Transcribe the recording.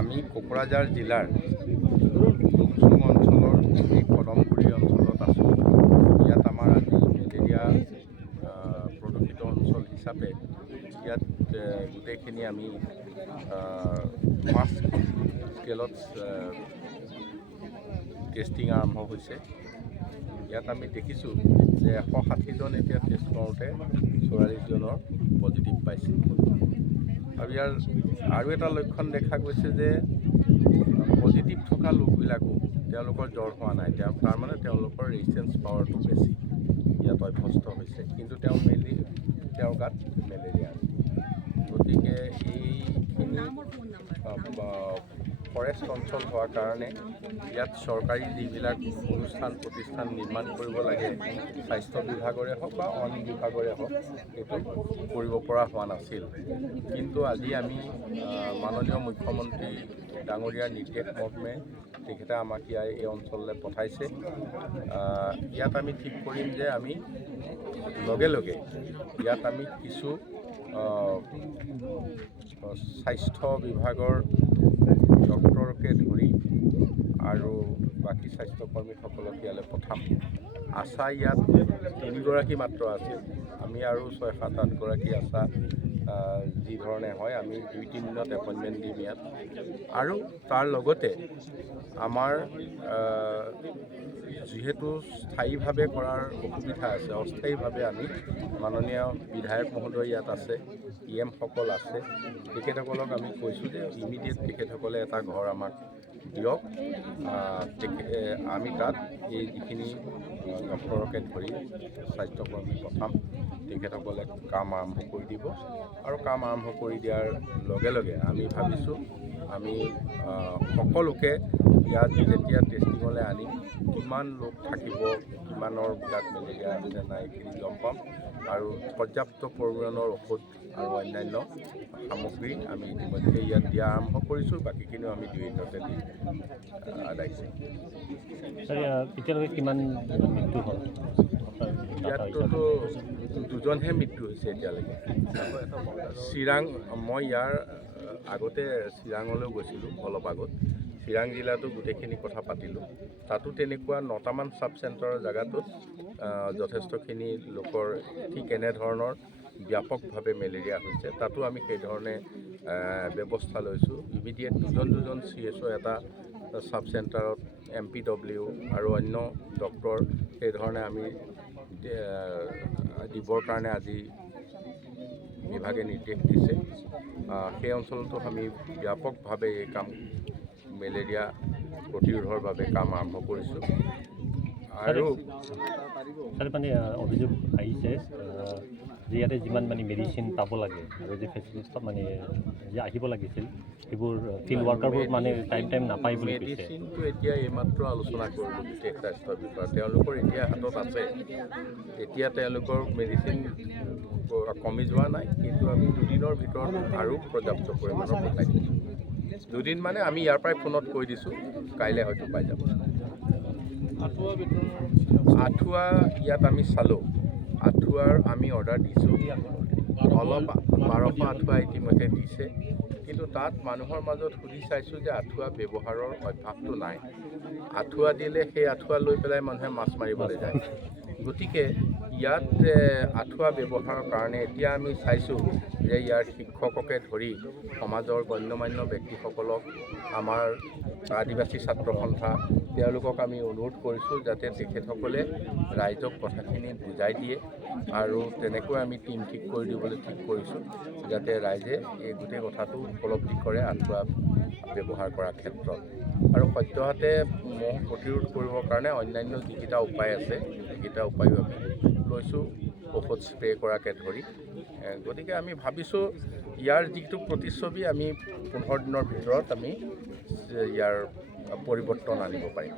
আমি কোকৰাঝাৰ জিলাৰ লুংচুং অঞ্চলৰ এই কদমগুৰি অঞ্চলত আছোঁ। ইয়াত আমাৰ আজি মেলেৰিয়া প্ৰদূষিত অঞ্চল হিচাপে ইয়াত গোটেইখিনি আমি মাছ স্কেলত টেষ্টিং আৰম্ভ হৈছে। ইয়াত আমি দেখিছোঁ যে 160জন এতিয়া টেষ্ট কৰোঁতে 44জনৰ পজিটিভ পাইছে। আৰু ইয়াৰ আৰু এটা লক্ষণ দেখা গৈছে যে পজিটিভ থকা লোকবিলাকো তেওঁলোকৰ জ্বৰ হোৱা নাই, তাৰমানে তেওঁলোকৰ ৰেজিষ্টেঞ্চ পাৱাৰটো বেছি, ইয়াত অভ্যস্ত হৈছে, কিন্তু তেওঁৰ গাত মেলেৰিয়া আছে। গতিকে এইখিনি ফৰেষ্ট অঞ্চল হোৱাৰ কাৰণে ইয়াত চৰকাৰী যিবিলাক অনুষ্ঠান প্ৰতিষ্ঠান নিৰ্মাণ কৰিব লাগে, স্বাস্থ্য বিভাগৰে হওক বা অইন বিভাগৰে হওক, সেইটো কৰিব পৰা হোৱা নাছিল। কিন্তু আজি আমি মাননীয় মুখ্যমন্ত্ৰী ডাঙৰীয়াৰ নিৰ্দেশ মৰ্মে তেখেতে আমাক এই অঞ্চললৈ পঠাইছে। ইয়াত আমি ঠিক কৰিম যে আমি লগে লগে ইয়াত আমি কিছু স্বাস্থ্য বিভাগৰ ডক্টৰকে ধৰি আৰু বাকী স্বাস্থ্যকৰ্মীসকলক ইয়ালৈ পঠাম। আশা ইয়াত 3গৰাকী মাত্ৰ আছিল, আমি আৰু 6-7-8গৰাকী আশা যি ধৰণে হয় আমি 2-3 দিনত এপইণ্টমেণ্ট দিম ইয়াত। আৰু তাৰ লগতে আমাৰ যিহেতু স্থায়ীভাৱে কৰাৰ অসুবিধা আছে, অস্থায়ীভাৱে আমি মাননীয় বিধায়ক মহোদয় ইয়াত আছে, PM সকল আছে, তেখেতসকলক আমি কৈছোঁ যে ইমিডিয়েট তেখেতসকলে এটা ঘৰ আমাক দিয়ক। আমি তাত এই যিখিনি ডক্টৰকে ধৰি স্বাস্থ্যকৰ্মী পঠাম, তেখেতসকলে কাম আৰম্ভ কৰি দিব। আৰু কাম আৰম্ভ কৰি দিয়াৰ লগে লগে আমি ভাবিছোঁ আমি সকলোকে ইয়াত যেতিয়া টেষ্টিঙলৈ আনিম, কিমান লোক থাকিব, কিমানৰ গাত মেলেৰিয়া আছে নাই এইখিনি গম পাম। আৰু পৰ্যাপ্ত পৰিমাণৰ ঔষধ আৰু অন্যান্য সামগ্ৰী আমি ইতিমধ্যে ইয়াত দিয়া আৰম্ভ কৰিছোঁ। বাকীখিনিও আমি 2 দিনতে দি আদায় কৰিম। এতিয়ালৈকে কিমান মৃত্যু হ'ল? ইয়াততো 2জনহে মৃত্যু হৈছে এতিয়ালৈকে। মই ইয়াৰ আগতে চিৰাঙলৈ গৈছিলোঁ অলপ আগত। চিৰাং জিলাতো গোটেইখিনি কথা পাতিলোঁ। তাতো তেনেকুৱা 9টামান চাব চেণ্টাৰৰ জেগাটোত যথেষ্টখিনি লোকৰ ঠিক এনেধৰণৰ ব্যাপকভাৱে মেলেৰিয়া হৈছে। তাতো আমি সেইধৰণে ব্যৱস্থা লৈছোঁ। ইমিডিয়েট 2জন CSO এটা চাব চেণ্টাৰত, MPW আৰু অন্য ডক্টৰ সেইধৰণে আমি দিবৰ কাৰণে আজি বিভাগে নিৰ্দেশ দিছে। সেই অঞ্চলতো আমি ব্যাপকভাৱে এই কাম মেলেৰিয়া প্ৰতিৰোধৰ বাবে কাম আৰম্ভ কৰিছোঁ। আৰু মানে অভিযোগ আহিছে যে ইয়াতে যিমান মানে মেডিচিন পাব লাগে আৰু যে ফেচিলিটি মানে যে আহিব লাগিছিল সেইবোৰ ফিল্ড ৱৰ্কাৰবোৰ মানে টাইম নাপায় বুলি কৈছে। মেডিচিনটো এতিয়া এইমাত্ৰ আলোচনা কৰিলোঁ বিশেষ স্বাস্থ্য বিষয়ে, তেওঁলোকৰ এতিয়া হাতত আছে, এতিয়া তেওঁলোকৰ মেডিচিন কমি যোৱা নাই, কিন্তু আমি 2 দিনৰ ভিতৰত আৰু পৰ্যাপ্ত পৰিমাণৰ পঠাই দিছোঁ। 2 দিন মানে আমি ইয়াৰ পৰাই ফোনত কৈ দিছোঁ, কাইলৈ হয়তো পাই যাব। আঁঠুৱা ইয়াত আমি চালোঁ, আঁঠুৱাৰ আমি অৰ্ডাৰ দিছোঁ, অলপ 1200 আঁঠুৱা ইতিমধ্যে দিছে। কিন্তু তাত মানুহৰ মাজত সুধি চাইছোঁ যে আঁঠুৱা ব্যৱহাৰৰ অভ্যাসটো নাই। আঁঠুৱা দিলে সেই আঁঠুৱা লৈ পেলাই মানুহে মাছ মাৰিবলৈ যায়। গতিকে ইয়াত আঁঠুৱা ব্যৱহাৰৰ কাৰণে এতিয়া আমি চাইছোঁ যে ইয়াৰ শিক্ষককে ধৰি সমাজৰ গণ্যমান্য ব্যক্তিসকলক, আমাৰ আদিবাসী ছাত্ৰ সন্থা, তেওঁলোকক আমি অনুৰোধ কৰিছোঁ যাতে তেখেতসকলে ৰাইজক কথাখিনি বুজাই দিয়ে। আৰু তেনেকৈ আমি টিম ঠিক কৰি দিবলৈ ঠিক কৰিছোঁ, যাতে ৰাইজে এই গোটেই কথাটো উপলব্ধি কৰে আঁঠুৱা ব্যৱহাৰ কৰাৰ ক্ষেত্ৰত। আৰু সদ্যহতে মহ প্ৰতিৰোধ কৰিবৰ কাৰণে অন্যান্য যিকেইটা উপায় আছে সেইকেইটা উপায়ো আমি লৈছোঁ, ঔষধ স্প্ৰে কৰাকে ধৰি। গতিকে আমি ভাবিছোঁ ইয়াৰ যিটো প্ৰতিচ্ছবি আমি 15 দিনৰ ভিতৰত আমি ইয়াৰ পৰিৱৰ্তন আনিব পাৰিম।